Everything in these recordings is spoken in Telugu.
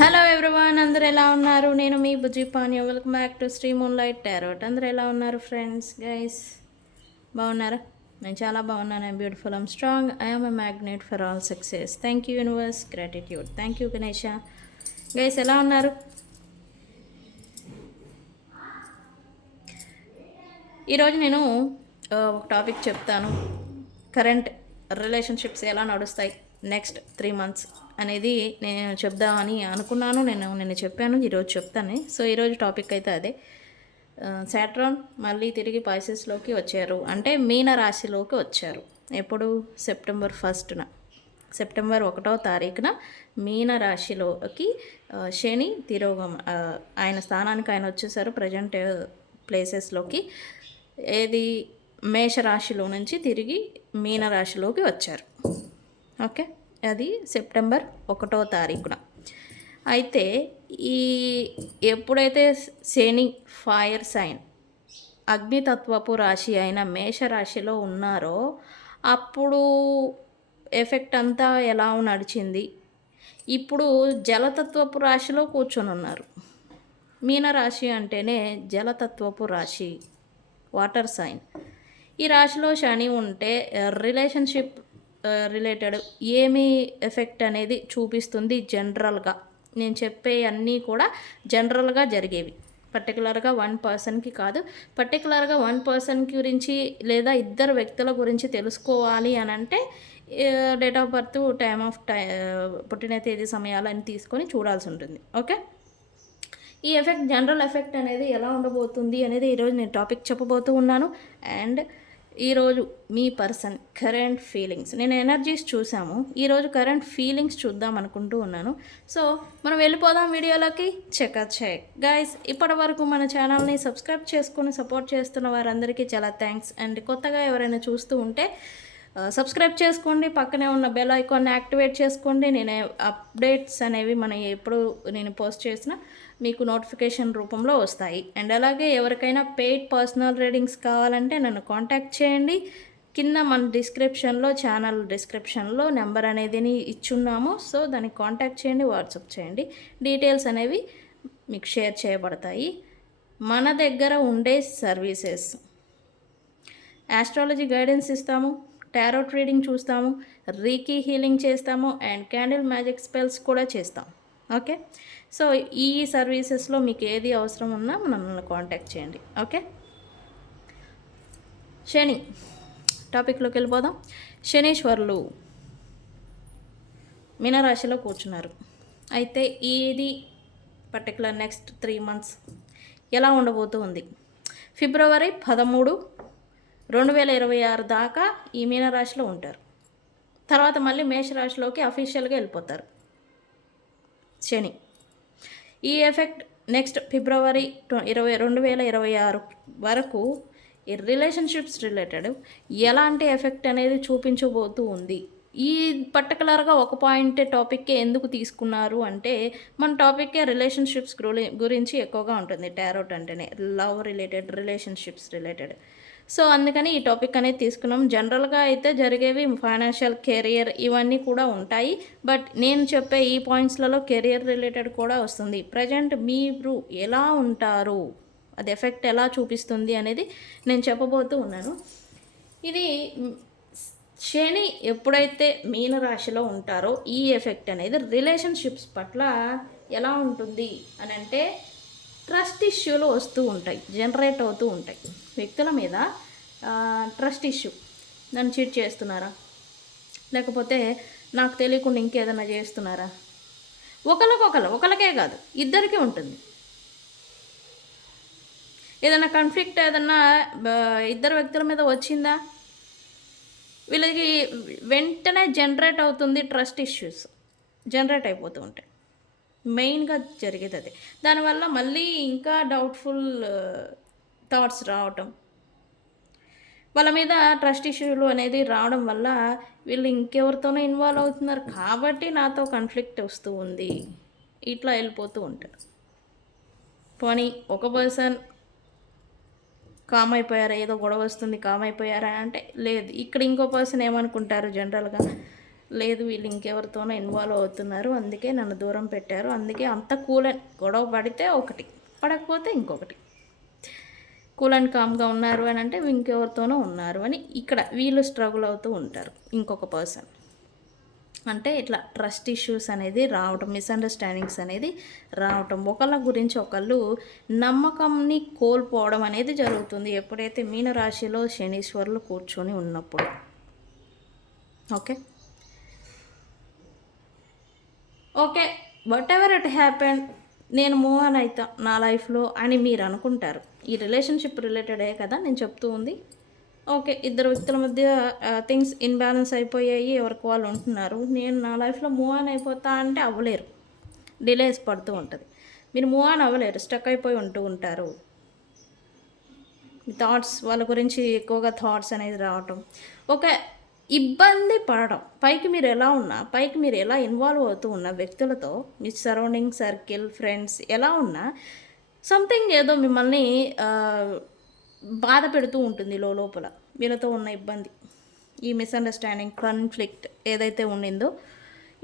హలో ఎవ్రీవన్, అందరూ ఎలా ఉన్నారు? నేను మీ Bujji Pani. Welcome back to Shri moonlight tarot. అందరూ ఎలా ఉన్నారు ఫ్రెండ్స్? గైస్ బాగున్నారా? నేను చాలా బాగున్నాను. I'm beautiful, I'm strong, I'm a magnet for all success. Thank you universe, gratitude. Thank you Ganesha. Guys ఎలా ఉన్నారు? ఈరోజు నేను ఒక టాపిక్ చెప్తాను. కరెంట్ రిలేషన్షిప్స్ ఎలా నడుస్తాయి నెక్స్ట్ 3 months అనేది నేను చెప్దామని అనుకున్నాను. నేను చెప్పాను, ఈరోజు చెప్తాను. సో ఈరోజు టాపిక్ అయితే అదే. సాట్రాన్ మళ్ళీ తిరిగి పాయిసెస్లోకి వచ్చారు, అంటే మీన రాశిలోకి వచ్చారు. ఎప్పుడు? సెప్టెంబర్ 1st, సెప్టెంబర్ 1వ తారీఖున మీన రాశిలోకి శని తిరోగం ఆయన స్థానానికి ఆయన వచ్చేసారు. ప్రజెంట్ ప్లేసెస్లోకి ఏది మేషరాశిలో నుంచి తిరిగి మీనరాశిలోకి వచ్చారు. ఓకే, అది సెప్టెంబర్ 1వ తారీఖున. అయితే ఈ ఎప్పుడైతే శని ఫైర్ సైన్ అగ్నితత్వపు రాశి అయిన మేషరాశిలో ఉన్నారో అప్పుడు ఎఫెక్ట్ అంతా ఎలా నడిచింది. ఇప్పుడు జలతత్వపు రాశిలో కూర్చొని ఉన్నారు. మీనరాశి అంటేనే జలతత్వపు రాశి, వాటర్ సైన్. ఈ రాశిలో శని ఉంటే రిలేషన్షిప్ రిలేటెడ్ ఏమి ఎఫెక్ట్ అనేది చూపిస్తుంది జనరల్గా. నేను చెప్పే అన్నీ కూడా జనరల్గా జరిగేవి, పర్టికులర్గా 1 personకి కాదు. పర్టికులర్గా 1 person గురించి లేదా 2 వ్యక్తుల గురించి తెలుసుకోవాలి అని అంటే డేట్ ఆఫ్ బర్త్, పుట్టిన తేదీ, సమయాలని తీసుకొని చూడాల్సి ఉంటుంది. ఓకే, ఈ ఎఫెక్ట్, జనరల్ ఎఫెక్ట్ అనేది ఎలా ఉండబోతుంది అనేది ఈరోజు నేను టాపిక్ చెప్పబోతూ ఉన్నాను. అండ్ ఈరోజు మీ పర్సన్ కరెంట్ ఫీలింగ్స్, నేను ఎనర్జీస్ చూసాము, ఈరోజు కరెంట్ ఫీలింగ్స్ చూద్దాం అనుకుంటూ ఉన్నాను. సో మనం వెళ్ళిపోదాం వీడియోలోకి. చెక్ గైస్, ఇప్పటి వరకు మన ఛానల్ని సబ్స్క్రైబ్ చేసుకుని సపోర్ట్ చేస్తున్న వారందరికీ చాలా థ్యాంక్స్. అండ్ కొత్తగా ఎవరైనా చూస్తూ ఉంటే సబ్స్క్రైబ్ చేసుకోండి, పక్కనే ఉన్న బెల్ ఐకాన్ని యాక్టివేట్ చేసుకోండి. నేను అప్డేట్స్ అనేవి ఎప్పుడు నేను పోస్ట్ చేసినా మీకు నోటిఫికేషన్ రూపంలో వస్తాయి. అండ్ అలాగే ఎవరికైనా పెయిడ్ పర్సనల్ రీడింగ్స్ కావాలంటే నన్ను కాంటాక్ట్ చేయండి. కింద మన డిస్క్రిప్షన్లో, ఛానల్ డిస్క్రిప్షన్లో నెంబర్ అనేది ఇచ్చున్నాము. సో దానికి కాంటాక్ట్ చేయండి, వాట్సాప్ చేయండి. డీటెయిల్స్ అనేవి మీకు షేర్ చేయబడతాయి. మన దగ్గర ఉండే సర్వీసెస్, ఆస్ట్రాలజీ గైడెన్స్ ఇస్తాము, టారోట్ రీడింగ్ చూస్తాము, రీకీ హీలింగ్ చేస్తాము, అండ్ క్యాండిల్ మ్యాజిక్ స్పెల్స్ కూడా చేస్తాం. ఓకే, సో ఈ సర్వీసెస్లో మీకు ఏది అవసరం ఉన్నా నన్ను కాంటాక్ట్ చేయండి. ఓకే, శని టాపిక్లోకి వెళ్ళిపోదాం. శనీశ్వరులు మీనరాశిలో కూర్చున్నారు. అయితే ఇది పర్టికులర్ నెక్స్ట్ 3 months ఎలా ఉండబోతూ ఉంది. ఫిబ్రవరి 13, 2026 దాకా ఈ మీనరాశిలో ఉంటారు. తర్వాత మళ్ళీ మేషరాశిలోకి అఫీషియల్గా వెళ్ళిపోతారు శని. ఈ ఎఫెక్ట్ నెక్స్ట్ ఫిబ్రవరి 2026 వరకు ఈ రిలేషన్షిప్స్ రిలేటెడ్ ఎలాంటి ఎఫెక్ట్ అనేది చూపించబోతూ ఉంది. ఈ పర్టికులర్గా ఒక పాయింట్ టాపిక్కే ఎందుకు తీసుకున్నారు అంటే, మన టాపిక్కే రిలేషన్షిప్స్ గురించి ఎక్కువగా ఉంటుంది. టారోట్ అంటేనే love related, relationships related. So అందుకని ఈ టాపిక్ అనేది తీసుకున్నాం. జనరల్గా అయితే జరిగేవి ఫైనాన్షియల్, కెరియర్ ఇవన్నీ కూడా ఉంటాయి. బట్ నేను చెప్పే ఈ పాయింట్స్లలో కెరియర్ రిలేటెడ్ కూడా వస్తుంది. ప్రజెంట్ మీరు ఎలా ఉంటారు, అది ఎఫెక్ట్ ఎలా చూపిస్తుంది అనేది నేను చెప్పబోతూ ఉన్నాను. ఇది శని ఎప్పుడైతే మీనరాశిలో ఉంటారో ఈ ఎఫెక్ట్ అనేది రిలేషన్షిప్స్ పట్ల ఎలా ఉంటుంది అని అంటే, ట్రస్ట్ ఇష్యూలు వస్తూ ఉంటాయి, జనరేట్ అవుతూ ఉంటాయి. వ్యక్తుల మీద ట్రస్ట్ ఇష్యూ, నన్ను చీట్ చేస్తున్నారా, లేకపోతే నాకు తెలియకుండా ఇంకేదైనా చేస్తున్నారా, ఒకరికే కాదు ఇద్దరికీ ఉంటుంది. ఏదైనా కాన్ఫ్లిక్ట్ ఏదన్నా ఇద్దరు వ్యక్తుల మీద వచ్చిందా, వీళ్ళకి వెంటనే జనరేట్ అవుతుంది, ట్రస్ట్ ఇష్యూస్ జనరేట్ అయిపోతూ ఉంటాయి. మెయిన్గా జరిగేది అదే. దానివల్ల మళ్ళీ ఇంకా డౌట్ఫుల్ థాట్స్ రావటం, వాళ్ళ మీద ట్రస్ట్ ఇష్యూలు అనేది రావడం వల్ల వీళ్ళు ఇంకెవరితోనో ఇన్వాల్వ్ అవుతున్నారు కాబట్టి నాతో కాన్ఫ్లిక్ట్ వస్తూ ఉంది, ఇట్లా వెళ్ళిపోతూ ఉంటారు. పోనీ ఒక పర్సన్ కామ్ అయిపోయారా, ఏదో గొడవ వస్తుంది కామ్ అయిపోయారా అంటే లేదు. ఇక్కడ ఇంకో పర్సన్ ఏమనుకుంటారు జనరల్గా, లేదు వీళ్ళు ఇంకెవరితోనో ఇన్వాల్వ్ అవుతున్నారు, అందుకే నన్ను దూరం పెట్టారు, అందుకే అంత కూల్ అండ్ గొడవ పడితే ఒకటి, పడకపోతే ఇంకొకటి. కూల్ అండ్ కామ్గా ఉన్నారు అని అంటే ఇంకెవరితోనో ఉన్నారు అని ఇక్కడ వీళ్ళు స్ట్రగుల్ అవుతూ ఉంటారు. ఇంకొక పర్సన్ అంటే ఇట్లా ట్రస్ట్ ఇష్యూస్ అనేది రావటం, మిస్అండర్స్టాండింగ్స్ అనేది రావటం, ఒకళ్ళ గురించి ఒకళ్ళు నమ్మకంని కోల్పోవడం అనేది జరుగుతుంది ఎప్పుడైతే మీనరాశిలో శనీశ్వరులు కూర్చొని ఉన్నప్పుడు. Okay okay, what ever it happen, నేను మూవ్ ఆన్ అవుతా నా లైఫ్లో అని మీరు అనుకుంటారు. ఈ రిలేషన్షిప్ రిలేటెడే కదా నేను చెప్తూ ఉంది. ఓకే, ఇద్దరు వ్యక్తుల మధ్య థింగ్స్ ఇన్బ్యాలెన్స్ అయిపోయాయి, ఎవరికి వాళ్ళు ఉంటున్నారు, నేను నా లైఫ్లో మూవ్ ఆన్ అయిపోతా అంటే అవ్వలేరు, డిలేస్ పడుతూ ఉంటుంది. మీరు మూవ్ ఆన్ అవ్వలేరు, స్టక్ అయిపోయి ఉంటూ ఉంటారు. థాట్స్ వాళ్ళ గురించి ఎక్కువగా థాట్స్ అనేది రావటం, ఒక ఇబ్బంది పడడం. పైకి మీరు ఎలా ఉన్నా, పైకి మీరు ఎలా ఇన్వాల్వ్ అవుతూ ఉన్న వ్యక్తులతో, మీ సరౌండింగ్ సర్కిల్, ఫ్రెండ్స్ ఎలా ఉన్నా సంథింగ్ ఏదో మిమ్మల్ని బాధ పెడుతూ ఉంటుంది లోపల. వీళ్ళతో ఉన్న ఇబ్బంది, ఈ మిస్అండర్స్టాండింగ్, కాన్ఫ్లిక్ట్ ఏదైతే ఉండిందో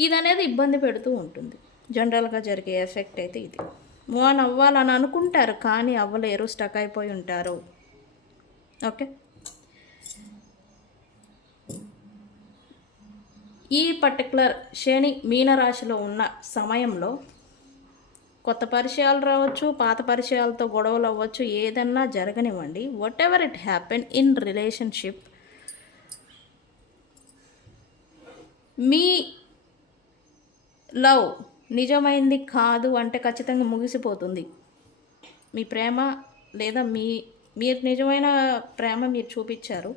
ఇది అనేది ఇబ్బంది పెడుతూ ఉంటుంది. జనరల్గా జరిగే ఎఫెక్ట్ అయితే ఇది. మూవ్ ఆన్ అవ్వాలని అనుకుంటారు కానీ అవ్వలేరు, స్టక్ అయిపోయి ఉంటారు. ఓకే, ఈ పర్టికులర్ శని మీనరాశిలో ఉన్న సమయంలో కొత్త పరిచయాలు రావచ్చు, పాత పరిచయాలతో గొడవలు అవ్వచ్చు, ఏదన్నా జరగనివ్వండి. Whatever it happen in relationship, మీ లవ్ నిజమైంది కాదు అంటే ఖచ్చితంగా ముగిసిపోతుంది. మీ ప్రేమ లేదా మీరు నిజమైన ప్రేమ మీరు చూపించారు,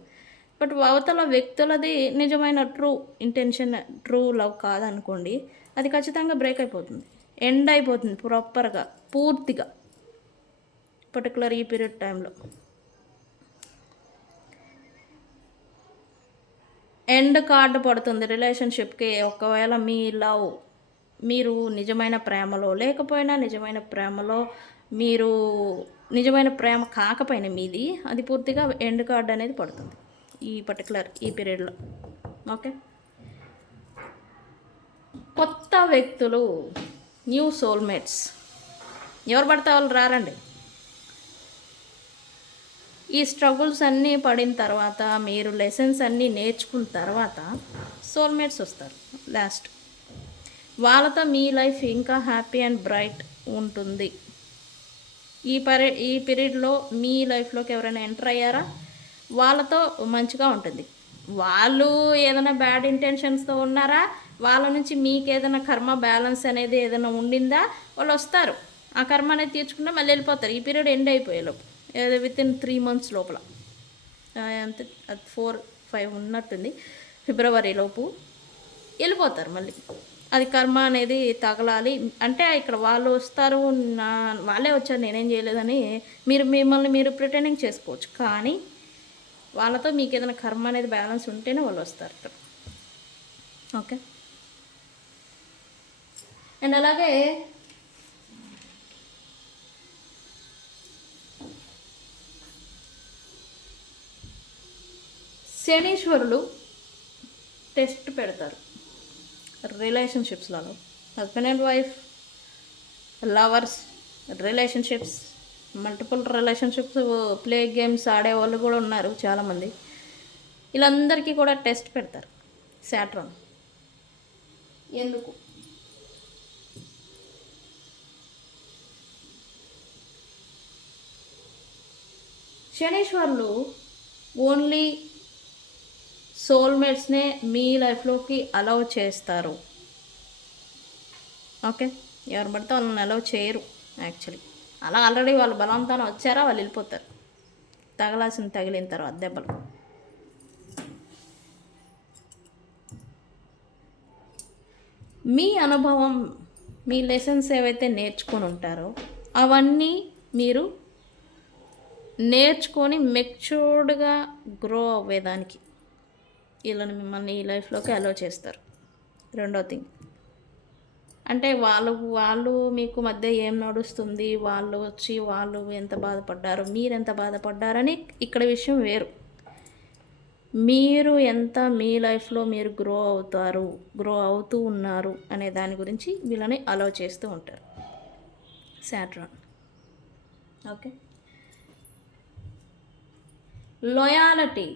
బట్ అవతల వ్యక్తులది నిజమైన ట్రూ ఇంటెన్షన్, ట్రూ లవ్ కాదనుకోండి, అది ఖచ్చితంగా బ్రేక్ అయిపోతుంది, ఎండ్ అయిపోతుంది ప్రాపర్గా, పూర్తిగా. పర్టికులర్ ఈ పీరియడ్ టైంలో ఎండ్ కార్డు పడుతుంది రిలేషన్షిప్కి. ఒకవేళ మీ లవ్, మీరు నిజమైన ప్రేమలో లేకపోయినా, నిజమైన ప్రేమలో మీరు నిజమైన ప్రేమ కాకపోయినా మీది, అది పూర్తిగా ఎండ్ కార్డ్ అనేది పడుతుంది ఈ పర్టికులర్ ఈ పీరియడ్లో. ఓకే, కొత్త వ్యక్తులు, న్యూ సోల్మేట్స్ ఎవరు పడితే వాళ్ళు రారండి. ఈ స్ట్రగుల్స్ అన్నీ పడిన తర్వాత, మీరు లెసన్స్ అన్నీ నేర్చుకున్న తర్వాత సోల్మేట్స్ వస్తారు లాస్ట్. వాళ్ళతో మీ లైఫ్ ఇంకా హ్యాపీ అండ్ బ్రైట్ ఉంటుంది. ఈ పీరియడ్లో మీ లైఫ్లోకి ఎవరైనా ఎంటర్ అయ్యారా, వాళ్ళతో మంచిగా ఉంటుంది. వాళ్ళు ఏదైనా బ్యాడ్ ఇంటెన్షన్స్తో ఉన్నారా, వాళ్ళ నుంచి మీకు ఏదైనా కర్మ బ్యాలెన్స్ అనేది ఏదైనా ఉండిందా, వాళ్ళు వస్తారు, ఆ కర్మ అనేది తీర్చుకుంటే మళ్ళీ వెళ్ళిపోతారు. ఈ పీరియడ్ ఎండ్ అయిపోయేలోపు, ఏదో వితిన్ 3 months లోపల, అంతే, అది 4-5 ఉన్నట్టుంది, ఫిబ్రవరి లోపు వెళ్ళిపోతారు మళ్ళీ. అది కర్మ అనేది తగలాలి అంటే ఇక్కడ వాళ్ళు వస్తారు, వాళ్ళే వచ్చారు నేనేం చేయలేదని మిమ్మల్ని మీరు ప్రిటెండింగ్ చేసుకోవచ్చు, కానీ వాళ్ళతో మీకు ఏదైనా కర్మ అనేది బ్యాలెన్స్ ఉంటేనే వాళ్ళు వస్తారు ఇక్కడ. ఓకే, అండ్ అలాగే శనీశ్వరులు టెస్ట్ పెడతారు రిలేషన్షిప్స్లలో. Husband and wife, lovers, relationships, multiple relationships, play games ఆడేవాళ్ళు కూడా ఉన్నారు చాలామంది. వీళ్ళందరికీ కూడా టెస్ట్ పెడతారు సాటర్న్. ఎందుకు? శనీశ్వరులు ఓన్లీ సోల్మేట్స్నే మీ లైఫ్లోకి అలౌ చేస్తారు. ఓకే, ఎవరు పడితే వాళ్ళని అలౌ చేయరు యాక్చువల్లీ. అలా ఆల్రెడీ వాళ్ళు బలవంతాన వచ్చారా, వాళ్ళు వెళ్ళిపోతారు, తగిలిన తర్వాత దెబ్బలు. మీ అనుభవం, మీ లెసన్స్ ఏవైతే నేర్చుకొని ఉంటారో అవన్నీ మీరు నేర్చుకొని మెచ్యూర్డ్గా గ్రో అవ్వేదానికి వీళ్ళని మిమ్మల్ని ఈ లైఫ్లోకి అలో చేస్తారు. రెండో థింగ్ అంటే వాళ్ళు మీకు మధ్య ఏం నడుస్తుంది, వాళ్ళు వచ్చి వాళ్ళు ఎంత బాధపడ్డారు, మీరు ఎంత బాధపడ్డారని ఇక్కడ విషయం వేరు. మీరు ఎంత మీ లైఫ్లో మీరు గ్రో అవుతూ ఉన్నారు అనే దాని గురించి వీళ్ళని అలౌ చేస్తూ ఉంటారు సాట్రాన్. ఓకే. లాయాలిటీ,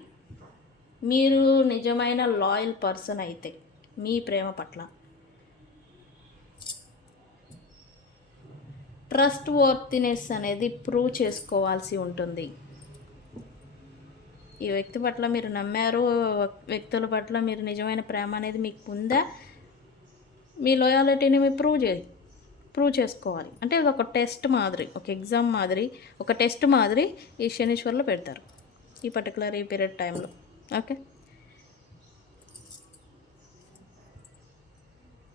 మీరు నిజమైన లాయల్ పర్సన్ అయితే మీ ప్రేమ పట్ల ట్రస్ట్ వర్తినెస్ అనేది ప్రూవ్ చేసుకోవాల్సి ఉంటుంది. ఈ వ్యక్తి పట్ల మీరు నమ్మారు, వ్యక్తుల పట్ల మీరు నిజమైన ప్రేమ అనేది మీకు ఉందా, మీ లాయాలిటీని మీరు ప్రూవ్ చేసుకోవాలి. అంటే ఇది ఒక టెస్ట్ మాదిరి, ఒక ఎగ్జామ్ మాదిరి, ఒక టెస్ట్ మాదిరి ఈ శనీశ్వర్లో పెడతారు ఈ పర్టికులర్ ఈ పీరియడ్ టైంలో. Okay.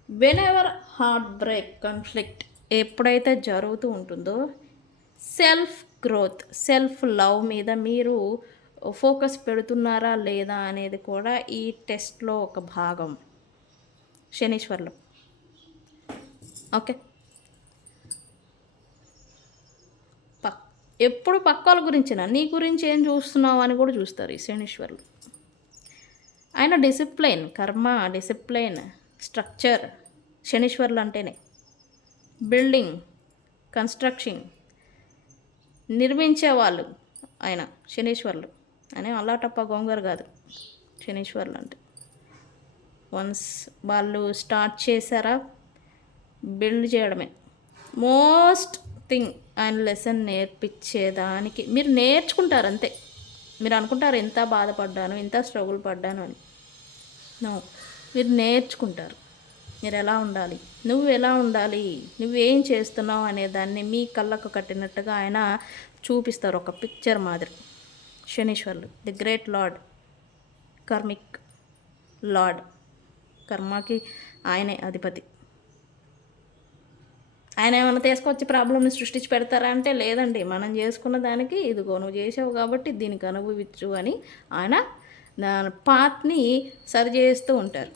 When ever heart break conflict ఎప్పుడైతే జరుగుతూ ఉంటుందో సెల్ఫ్ గ్రోత్, సెల్ఫ్ లవ్ మీద మీరు ఫోకస్ పెడుతున్నారా లేదా అనేది కూడా ఈ టెస్ట్లో ఒక భాగం శనీశ్వర్లో. ఓకే. ఎప్పుడు పక్కోళ్ళ గురించినా నీ గురించి ఏం చూస్తున్నావు అని కూడా చూస్తారు ఈ శనీశ్వర్లు. ఆయన డిసిప్లైన్, కర్మ, డిసిప్లైన్, స్ట్రక్చర్ శనీశ్వర్లు అంటేనే. బిల్డింగ్, కన్స్ట్రక్షన్, నిర్మించేవాళ్ళు ఆయన శనీశ్వర్లు అని అల్లాటప్ప గొంగర్ కాదు శనీశ్వర్లు అంటే. వన్స్ వాళ్ళు స్టార్ట్ చేశారా బిల్డ్ చేయడమే మోస్ట్ థింగ్. ఆయన లెసన్ నేర్పించేదానికి మీరు నేర్చుకుంటారు అంతే. మీరు అనుకుంటారు ఎంత బాధపడ్డాను, ఎంత స్ట్రగుల్ పడ్డాను అని. నో, మీరు నేర్చుకుంటారు మీరు ఎలా ఉండాలి, నువ్వు ఎలా ఉండాలి, నువ్వేం చేస్తున్నావు అనే దాన్ని మీ కళ్ళకు కట్టినట్టుగా ఆయన చూపిస్తారు ఒక పిక్చర్ మాదిరి. శనీశ్వర్లు the great lord, karmic lord, కర్మకి ఆయనే అధిపతి. ఆయన ఏమైనా తీసుకొచ్చి ప్రాబ్లమ్ని సృష్టించి పెడతారా అంటే లేదండి, మనం చేసుకున్న దానికి ఇదిగో నువ్వు చేసావు కాబట్టి దీనికి అనుభవించు అని ఆయన దాని పాత్ని సరి చేస్తూ ఉంటారు.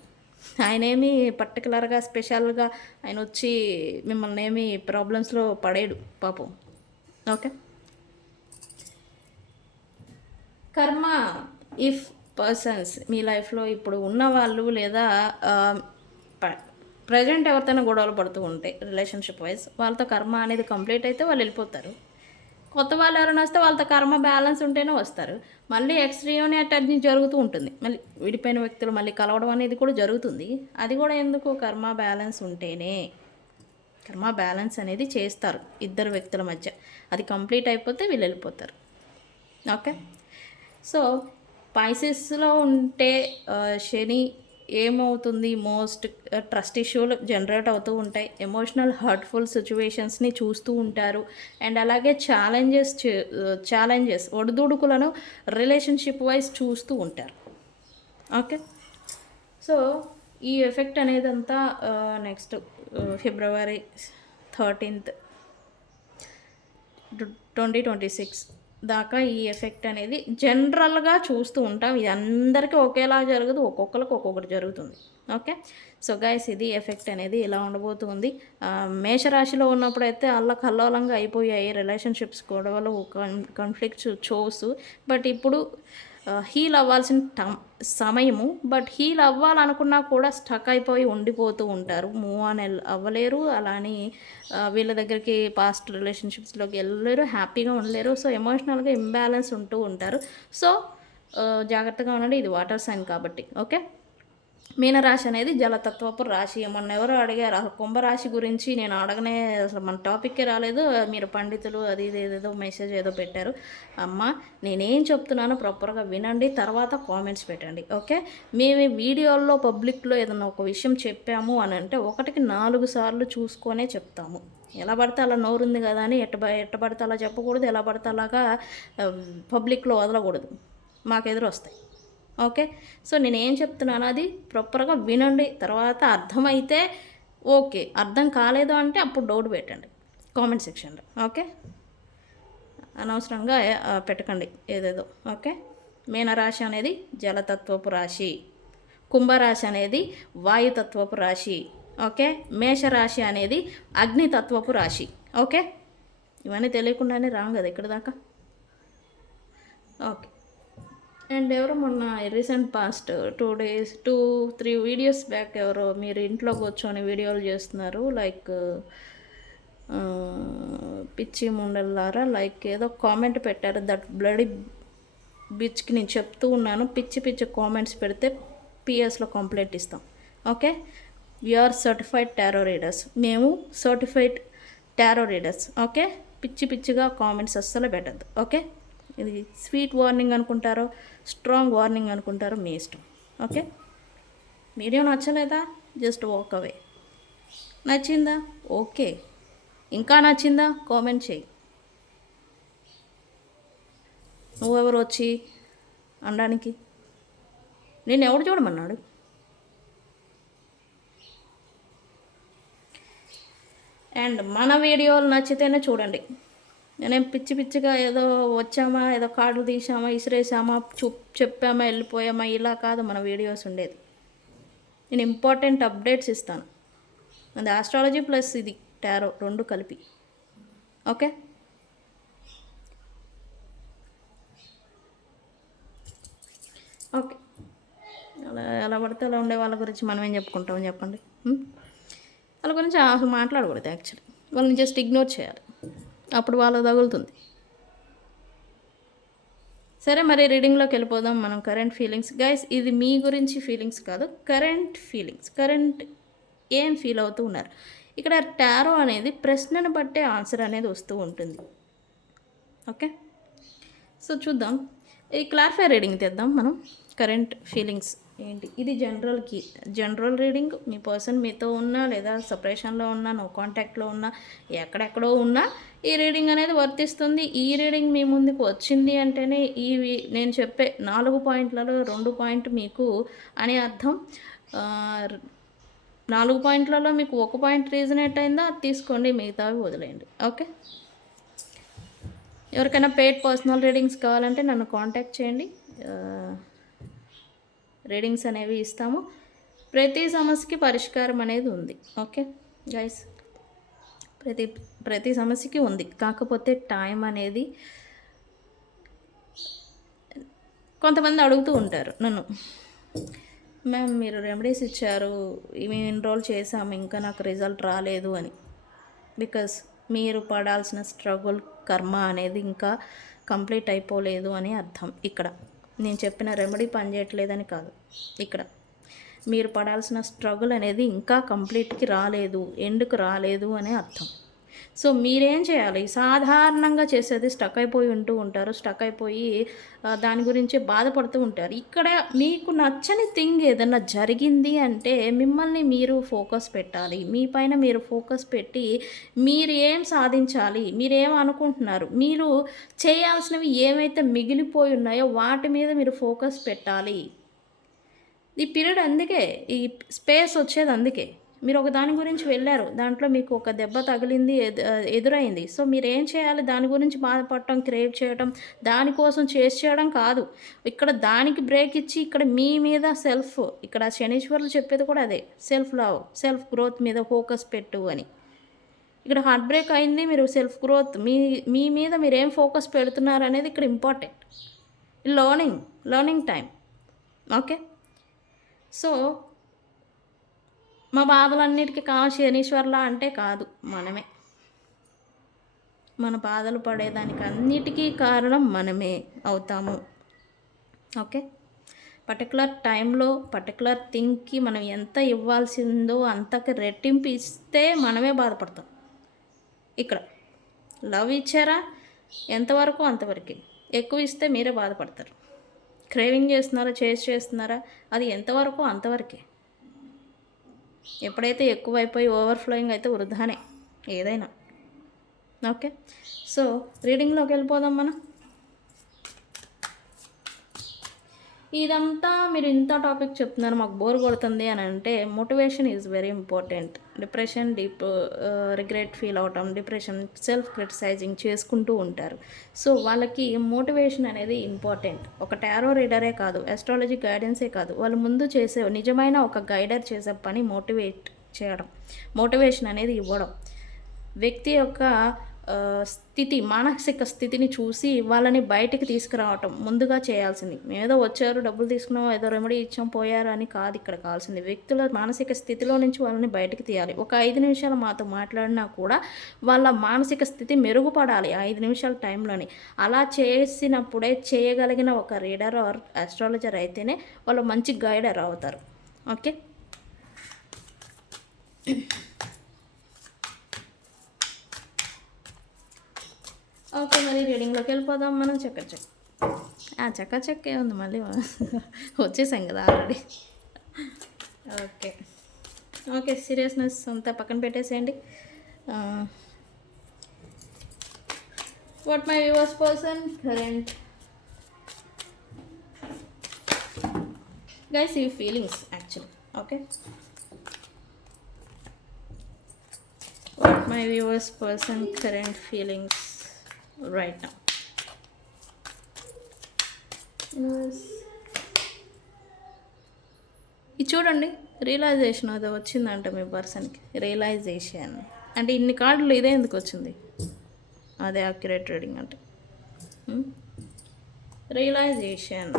ఆయన ఏమి పర్టికులర్గా స్పెషల్గా ఆయన వచ్చి మిమ్మల్ని ఏమి ప్రాబ్లమ్స్లో పడేయడు పాపం. ఓకే. కర్మ, ఇఫ్ పర్సన్స్ మీ లైఫ్లో ఇప్పుడు ఉన్నవాళ్ళు లేదా ప్రజెంట్ ఎవరితోనే గొడవలు పడుతూ ఉంటాయి రిలేషన్షిప్ వైజ్, వాళ్ళతో కర్మ అనేది కంప్లీట్ అయితే వాళ్ళు వెళ్ళిపోతారు. కొత్త వాళ్ళు ఎవరైనా వస్తే వాళ్ళతో కర్మ బ్యాలెన్స్ ఉంటేనే వస్తారు. మళ్ళీ ఎక్స్ట్రీయోనేట్ అది జరుగుతూ ఉంటుంది. మళ్ళీ విడిపోయిన వ్యక్తులు మళ్ళీ కలవడం అనేది కూడా జరుగుతుంది. అది కూడా ఎందుకు, కర్మ బ్యాలెన్స్ ఉంటేనే. కర్మ బ్యాలెన్స్ అనేది చేస్తారు ఇద్దరు వ్యక్తుల మధ్య. అది కంప్లీట్ అయిపోతే వీళ్ళు వెళ్ళిపోతారు. ఓకే. సో పైసెస్లో ఉంటే శని ఏమవుతుంది, మోస్ట్ ట్రస్ట్ ఇష్యూలు జనరేట్ అవుతూ ఉంటాయి. ఎమోషనల్ హర్ట్ఫుల్ సిచ్యువేషన్స్ని చూస్తూ ఉంటారు. అండ్ అలాగే ఛాలెంజెస్ ఒడిదుడుకులను రిలేషన్షిప్ వైజ్ చూస్తూ ఉంటారు. ఓకే. సో ఈ ఎఫెక్ట్ అనేది అంతా నెక్స్ట్ ఫిబ్రవరి 13th 2026 దాకా ఈ ఎఫెక్ట్ అనేది జనరల్గా చూస్తూ ఉంటాం. ఇది అందరికీ ఒకేలా జరగదు, ఒక్కొక్కరికి ఒక్కొక్కటి జరుగుతుంది. ఓకే. సో గైస్, ఇది ఎఫెక్ట్ అనేది ఇలా ఉండబోతుంది. మేషరాశిలో ఉన్నప్పుడైతే అల్లకల్లోలంగా అయిపోయాయి రిలేషన్షిప్స్, గొడవలు, కాన్ఫ్లిక్ట్స్, చోస్. బట్ ఇప్పుడు హీల్ అవ్వాల్సిన సమయము. బట్ హీల్ అవ్వాలనుకున్నా కూడా స్టక్ అయిపోయి ఉండిపోతూ ఉంటారు, మూవ్ ఆన్ అవ్వలేరు. అలానే వీళ్ళ దగ్గరికి పాస్ట్ రిలేషన్షిప్స్లోకి వెళ్ళలేరు, హ్యాపీగా ఉండలేరు. సో ఎమోషనల్గా ఇంబ్యాలెన్స్ ఉంటూ ఉంటారు. సో జాగ్రత్తగా ఉండండి, ఇది వాటర్ సైన్ కాబట్టి. ఓకే. మీనరాశి అనేది జలతత్వపు రాశి. మొన్న ఎవరో అడిగారు అసలు కుంభరాశి గురించి, నేను అడగనే అసలు మన టాపిక్కే రాలేదు, మీరు పండితులు అది ఏదేదో మెసేజ్ ఏదో పెట్టారు. అమ్మ నేనేం చెప్తున్నానో ప్రాపర్గా వినండి, తర్వాత కామెంట్స్ పెట్టండి. ఓకే. మేము వీడియోల్లో పబ్లిక్లో ఏదన్నా ఒక విషయం చెప్పాము అని అంటే 1కి 4 సార్లు చూసుకొనే చెప్తాము. ఎలా పడితే అలా నోరుంది కదా అని ఎట్ట పడితే అలా చెప్పకూడదు, ఎలా పడితే అలాగా పబ్లిక్లో వదలకూడదు, మాకు ఎదురు వస్తాయి. ఓకే. సో నేనేం చెప్తున్నాను అది ప్రాపర్గా వినండి, తర్వాత అర్థమైతే ఓకే, అర్థం కాలేదు అంటే అప్పుడు డౌట్ పెట్టండి కామెంట్ సెక్షన్లో. ఓకే. అనవసరంగా పెట్టకండి ఏదేదో. ఓకే. మీనరాశి అనేది జలతత్వపు రాశి, కుంభరాశి అనేది వాయుతత్వపు రాశి. ఓకే. మేషరాశి అనేది అగ్నితత్వపు రాశి. ఓకే. ఇవన్నీ తెలియకుండానే రాంగ్ కదా ఇక్కడ దాకా. ఓకే. అండ్ ఎవరో మొన్న recent past 2 days 2-3 videos back ఎవరో మీరు ఇంట్లో కూర్చొని వీడియోలు చేస్తున్నారు లైక్ పిచ్చి ముండల్లారా లైక్ ఏదో కామెంట్ పెట్టారు దట్ బ్లడీ బిచ్కి నేను చెప్తూ ఉన్నాను పిచ్చి పిచ్చి కామెంట్స్ పెడితే పిఎస్లో కంప్లైంట్ ఇస్తాం okay we are certified tarot readers మేము సర్టిఫైడ్ టారో రీడర్స్ ఓకే పిచ్చి పిచ్చిగా కామెంట్స్ అస్సలు పెట్టద్దు ఓకే ఇది స్వీట్ వార్నింగ్ అనుకుంటారో స్ట్రాంగ్ వార్నింగ్ అనుకుంటారో మీ ఇష్టం ఓకే వీడియో నచ్చలేదా జస్ట్ వాక్ అవే నచ్చిందా ఓకే ఇంకా నచ్చిందా కామెంట్ చేయి నువ్వెవరు వచ్చి అనడానికి నేను ఎవడు చూడమన్నాడు అండ్ మన వీడియోలు నచ్చితేనే చూడండి నేనేం పిచ్చి పిచ్చిగా ఏదో వచ్చామా ఏదో కార్డులు తీసామా ఇసిరేసామా చెప్పామా వెళ్ళిపోయామా ఇలా కాదు మన వీడియోస్ ఉండేది నేను ఇంపార్టెంట్ అప్డేట్స్ ఇస్తాను అది ఆస్ట్రాలజీ ప్లస్ ఇది టారో రెండు కలిపి ఓకే ఓకే అలా ఎలా పడితే అలా ఉండే వాళ్ళ గురించి మనం ఏం చెప్పుకుంటామని చెప్పండి వాళ్ళ గురించి అసలు మాట్లాడకూడదు యాక్చువల్లీ వాళ్ళని జస్ట్ ఇగ్నోర్ చేయాలి అప్పుడు వాళ్ళ తగులుతుంది సరే మరి రీడింగ్లోకి వెళ్ళిపోదాం మనం కరెంట్ ఫీలింగ్స్ గైస్ ఇది మీ గురించి ఫీలింగ్స్ కాదు కరెంట్ ఫీలింగ్స్ కరెంట్ ఏం ఫీల్ అవుతూ ఉన్నారు ఇక్కడ టారో అనేది ప్రశ్నను బట్టే ఆన్సర్ అనేది వస్తూ ఉంటుంది ఓకే సో చూద్దాం ఈ క్లారిఫై రీడింగ్ తెద్దాం మనం కరెంట్ ఫీలింగ్స్ ఏంటి ఇది జనరల్ రీడింగ్ మీ పర్సన్ మీతో ఉన్నా లేదా సపరేషన్లో ఉన్నా నో కాంటాక్ట్లో ఉన్నా ఎక్కడెక్కడో ఉన్నా ఈ రీడింగ్ అనేది వర్తిస్తుంది ఈ రీడింగ్ మీ ముందుకు వచ్చింది అంటేనే నేను చెప్పే 4 పాయింట్లలో 2 పాయింట్ మీకు అని అర్థం 4 పాయింట్లలో మీకు 1 పాయింట్ రీజనేట్ అయిందా అది తీసుకోండి మిగతావి వదిలేయండి ఓకే ఎవరికైనా పెయిడ్ పర్సనల్ రీడింగ్స్ కావాలంటే నన్ను కాంటాక్ట్ చేయండి రీడింగ్స్ అనేవి ఇస్తాము ప్రతి సమస్యకి పరిష్కారం అనేది ఉంది ఓకే గైస్ ప్రతి సమస్యకి ఉంది కాకపోతే టైం అనేది కొంతమంది అడుగుతూ ఉంటారు నన్ను మ్యామ్ మీరు రెమెడీస్ ఇచ్చారు మేము ఎన్రోల్ చేసాము ఇంకా నాకు రిజల్ట్ రాలేదు అని బికాస్ మీరు పడాల్సిన స్ట్రగుల్ కర్మ అనేది ఇంకా కంప్లీట్ అయిపోలేదు అని అర్థం ఇక్కడ నేను చెప్పిన రెమెడీ పనిచేయట్లేదని కాదు ఇక్కడ మీరు పడాల్సిన స్ట్రగుల్ అనేది ఇంకా కంప్లీట్కి రాలేదు ఎండ్కి రాలేదు అని అర్థం సో మీరేం చేయాలి సాధారణంగా చేసేది స్టక్ అయిపోయి ఉంటారు స్టక్ అయిపోయి దాని గురించి బాధపడుతూ ఉంటారు ఇక్కడ మీకు నచ్చని థింగ్ ఏదన్నా జరిగింది అంటే మిమ్మల్ని మీరు ఫోకస్ పెట్టాలి మీ పైన మీరు ఫోకస్ పెట్టి మీరు ఏం సాధించాలి మీరేం అనుకుంటున్నారు మీరు చేయాల్సినవి ఏమైతే మిగిలిపోయి ఉన్నాయో వాటి మీద మీరు ఫోకస్ పెట్టాలి ఈ పీరియడ్ అందుకే ఈ స్పేస్ వచ్చేది అందుకే మీరు ఒక దాని గురించి వెళ్ళారు దాంట్లో మీకు ఒక దెబ్బ తగిలింది ఎదురైంది సో మీరు ఏం చేయాలి దాని గురించి బాధపడటం క్రేవ్ చేయడం దానికోసం చేయడం కాదు ఇక్కడ దానికి బ్రేక్ ఇచ్చి ఇక్కడ మీ మీద ఇక్కడ శనీశ్వరులు చెప్పేది కూడా అదే సెల్ఫ్ లవ్ సెల్ఫ్ గ్రోత్ మీద ఫోకస్ పెట్టు అని ఇక్కడ హార్ట్ బ్రేక్ అయింది మీరు సెల్ఫ్ గ్రోత్ మీ మీద మీరు ఏం ఫోకస్ పెడుతున్నారు అనేది ఇక్కడ important learning time okay so మా బాధలన్నిటికీ శనీశ్వర్లా అంటే కాదు మనమే మన బాధలు పడేదానికి అన్నిటికీ కారణం మనమే అవుతాము ఓకే పర్టికులర్ టైంలో పర్టికులర్ థింగ్కి మనం ఎంత ఇవ్వాల్సిందో అంతకు రెట్టింపు ఇస్తే మనమే బాధపడతాం ఇక్కడ లవ్ ఇచ్చారా ఎంతవరకు అంతవరకు ఎక్కువ ఇస్తే మీరే బాధపడతారు క్రేవింగ్ చేస్తున్నారా చేస్తున్నారా అది ఎంతవరకు అంతవరకే ఎప్పుడైతే ఎక్కువైపోయి ఓవర్ఫ్లోయింగ్ అయితే వృధానే ఏదైనా ఓకే సో రీడింగ్లోకి వెళ్ళిపోదాం మనం ఇదంతా మీరు ఇంత టాపిక్ చెప్తున్నారు మాకు బోర్ కొడుతుంది అని అంటే motivation is very important depression regret feel అవటం డిప్రెషన్ సెల్ఫ్ క్రిటిసైజింగ్ చేసుకుంటూ ఉంటారు సో వాళ్ళకి మోటివేషన్ అనేది ఇంపార్టెంట్ ఒక టారో రీడరే కాదు ఆస్ట్రాలజీ గైడెన్సే కాదు వాళ్ళు ముందు చేసే నిజమైన ఒక గైడర్ చేసే పని మోటివేట్ చేయడం మోటివేషన్ అనేది ఇవ్వడం వ్యక్తి యొక్క స్థితి, మానసిక స్థితిని చూసి వాళ్ళని బయటికి తీసుకురావటం ముందుగా చేయాల్సింది. ఏదో వచ్చారు, డబ్బులు తీసుకున్నాం, ఏదో రెమెడీ ఇచ్చాం, పోయారు అని కాదు ఇక్కడ కావాల్సింది. వ్యక్తుల మానసిక స్థితిలో నుంచి వాళ్ళని బయటికి తీయాలి. ఒక 5 నిమిషాలు మాతో మాట్లాడినా కూడా వాళ్ళ మానసిక స్థితి మెరుగుపడాలి 5 నిమిషాల టైంలోని. అలా చేసినప్పుడే చేయగలిగిన ఒక రీడర్ ఆర్ ఆస్ట్రాలజర్ అయితేనే వాళ్ళు మంచి గైడర్ అవుతారు. ఓకే. ఓకే, మరి రీడింగ్లోకి వెళ్ళిపోదాం మనం. చక్క ఉంది మళ్ళీ వచ్చేసాం కదా ఆల్రెడీ. ఓకే ఓకే, సీరియస్నెస్ అంతా పక్కన పెట్టేసేయండి. What my viewers person current guys, ఈ feelings actually. Okay, what my viewers person current feelings right now. ఇది చూడండి, రియలైజేషన్ అది వచ్చిందంట మీ పర్సన్కి. రియలైజేషన్ అంటే ఇన్ని కార్డులు ఇదే ఎందుకు వచ్చింది? అదే అక్యురేట్ రీడింగ్ అంటే. Realization.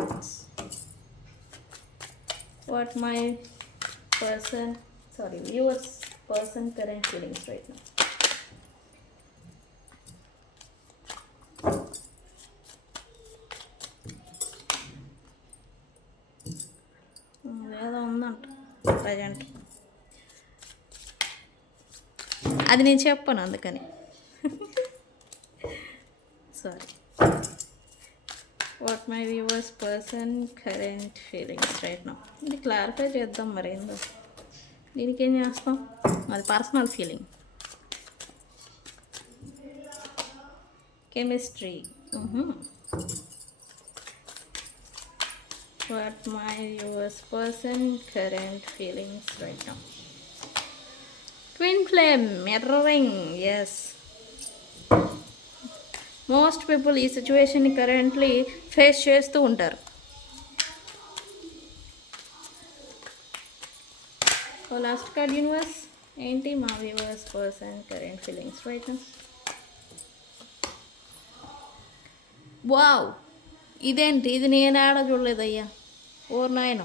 What my person viewers person current feelings right now. ఏదో ఉందంట ప్రజెంట్, అది నేను చెప్పాను అందుకని. Sorry. What my viewers person current feelings right now. ఇది క్లారిఫై చేద్దాం మరి ఏందో. దీనికి ఏం చేస్తాం, అది personal feeling. Chemistry. What my viewers person current feelings right now. Twin flame mirroring. Yes, most people ఈ సిచ్యువేషన్ని కరెంట్లీ ఫేస్ చేస్తూ ఉంటారు. లాస్ట్ కార్డ్ యూనివర్స్ ఏంటి? మా viewers person current feelings right now. Wow, ఇదేంటి? ఇది నేను ఆడ చూడలేదయ్యా. ఓర్ నాయన,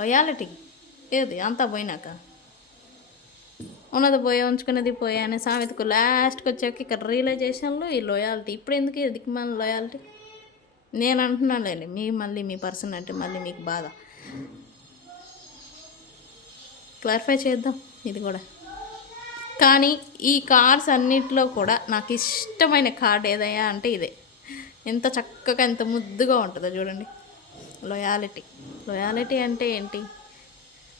లాయాలిటీ ఏది అంతా పోయినాక ఉన్నది పోయా ఉంచుకున్నది పోయా అనే సామెతకు లాస్ట్కి వచ్చాక ఇక్కడ రియలైజేషన్లో ఈ లాయాలిటీ. ఇప్పుడు ఎందుకు ఎదికి మన లాయాలిటీ? నేను అంటున్నానులేండి, మళ్ళీ మీ పర్సన్ అంటే మళ్ళీ మీకు బాధ. క్లారిఫై చేద్దాం ఇది కూడా. కానీ ఈ కార్డ్స్ అన్నిటిలో కూడా నాకు ఇష్టమైన కార్డ్ ఏదయ్యా అంటే ఇదే. ఎంత చక్కగా ఎంత ముద్దుగా ఉంటుందో చూడండి. లాయాలిటీ. లాయాలిటీ అంటే ఏంటి?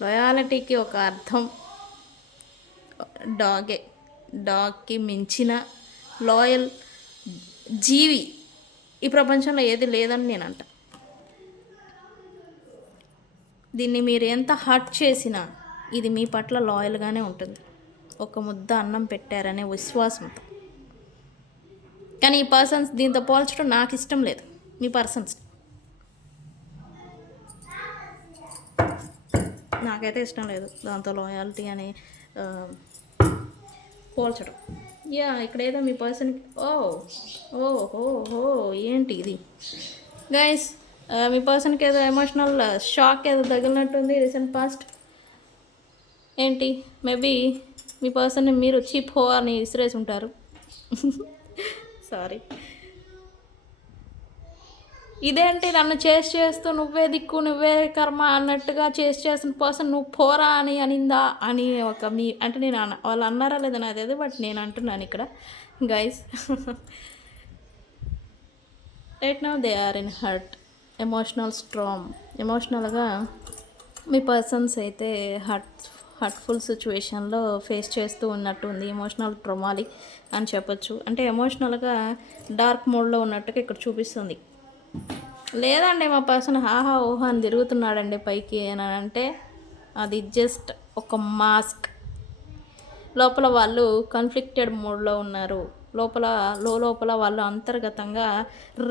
లాయాలిటీకి ఒక అర్థం డాగే. డాగ్కి మించిన లాయల్ జీవి ఈ ప్రపంచంలో ఏది లేదని నేను అంట. దీన్ని మీరు ఎంత హర్ట్ చేసినా ఇది మీ పట్ల లాయల్గానే ఉంటుంది, ఒక ముద్ద అన్నం పెట్టారనే విశ్వాసంతో. కానీ ఈ పర్సన్స్ దీంతో పోల్చడం నాకు ఇష్టం లేదు. మీ పర్సన్స్ నాకైతే ఇష్టం లేదు దాంతో లాయాలిటీ అని పోల్చడం. ఇక్కడ ఏదో మీ పర్సన్కి ఏంటి ఇది గైస్? మీ పర్సన్కి ఏదో ఎమోషనల్ షాక్ ఏదో తగిలినట్టుంది రీసెంట్ పాస్ట్. ఏంటి? మేబీ మీ పర్సన్ని మీరు చీప్ హో అని విసిరేసి ఉంటారు. సారీ. ఇదేంటి నన్ను చేస్తూ నువ్వే దిక్కు నువ్వే కర్మ అన్నట్టుగా చేసిన పర్సన్ నువ్వు పోరా అని అనిందా అని ఒక మీ అంటే నేను వాళ్ళు అన్నారా లేదా నాదేదో, బట్ నేను అంటున్నాను ఇక్కడ guys. Right now they are in hurt, emotional strong. ఎమోషనల్గా మీ పర్సన్స్ అయితే హర్ట్ఫుల్ సిచ్యువేషన్లో ఫేస్ చేస్తూ ఉన్నట్టు ఉంది. ఎమోషనల్ ట్రమాలి అని చెప్పొచ్చు. అంటే ఎమోషనల్గా డార్క్ మోడ్లో ఉన్నట్టుగా ఇక్కడ చూపిస్తుంది. లేదండి మా పర్సన్ హాహా ఓహా అని తిరుగుతున్నాడండి పైకి అని అంటే అది జస్ట్ ఒక మాస్క్. లోపల వాళ్ళు కన్ఫ్లిక్టెడ్ మోడ్లో ఉన్నారు. లోపల వాళ్ళు అంతర్గతంగా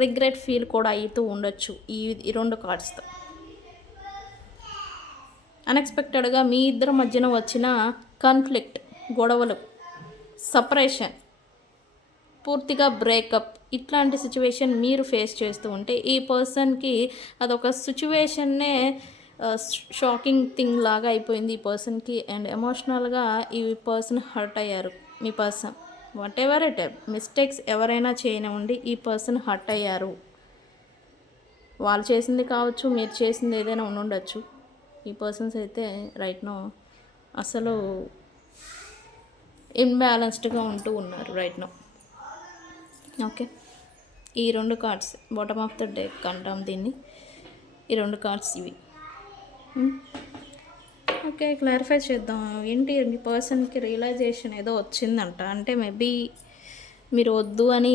రిగ్రెట్ ఫీల్ కూడా అవుతూ ఉండొచ్చు ఈ రెండు కార్డ్స్తో. అన్ఎక్స్పెక్టెడ్గా మీ ఇద్దరి మధ్యన వచ్చిన కాన్ఫ్లిక్ట్, గొడవలు, సపరేషన్ పూర్తిగా బ్రేకప్ ఇట్లాంటి సిచ్యువేషన్ మీరు ఫేస్ చేస్తూ ఉంటే ఈ పర్సన్కి అదొక సిచ్యువేషన్నే షాకింగ్ థింగ్ లాగా అయిపోయింది ఈ పర్సన్కి. అండ్ ఎమోషనల్గా ఈ పర్సన్ హర్ట్ అయ్యారు. మీ person whatever it mistakes ఎవరైనా చేయనివ్వండి, ఈ పర్సన్ హర్ట్ అయ్యారు. వాళ్ళు చేసింది కావచ్చు, మీరు చేసింది ఏదైనా ఉండుండొచ్చు. ఈ పర్సన్స్ అయితే రైట్ నో అసలు ఇన్బ్యాలెన్స్డ్గా ఉంటూ ఉన్నారు రైట్ నో. ఓకే, ఈ 2 cards bottom of the deck అంటాం దీన్ని. ఈ 2 కార్డ్స్ ఇవి. ఓకే, క్లారిఫై చేద్దాం. ఏంటి మీ పర్సన్కి రియలైజేషన్ ఏదో వచ్చిందంట. అంటే మేబీ మీరు వద్దు అని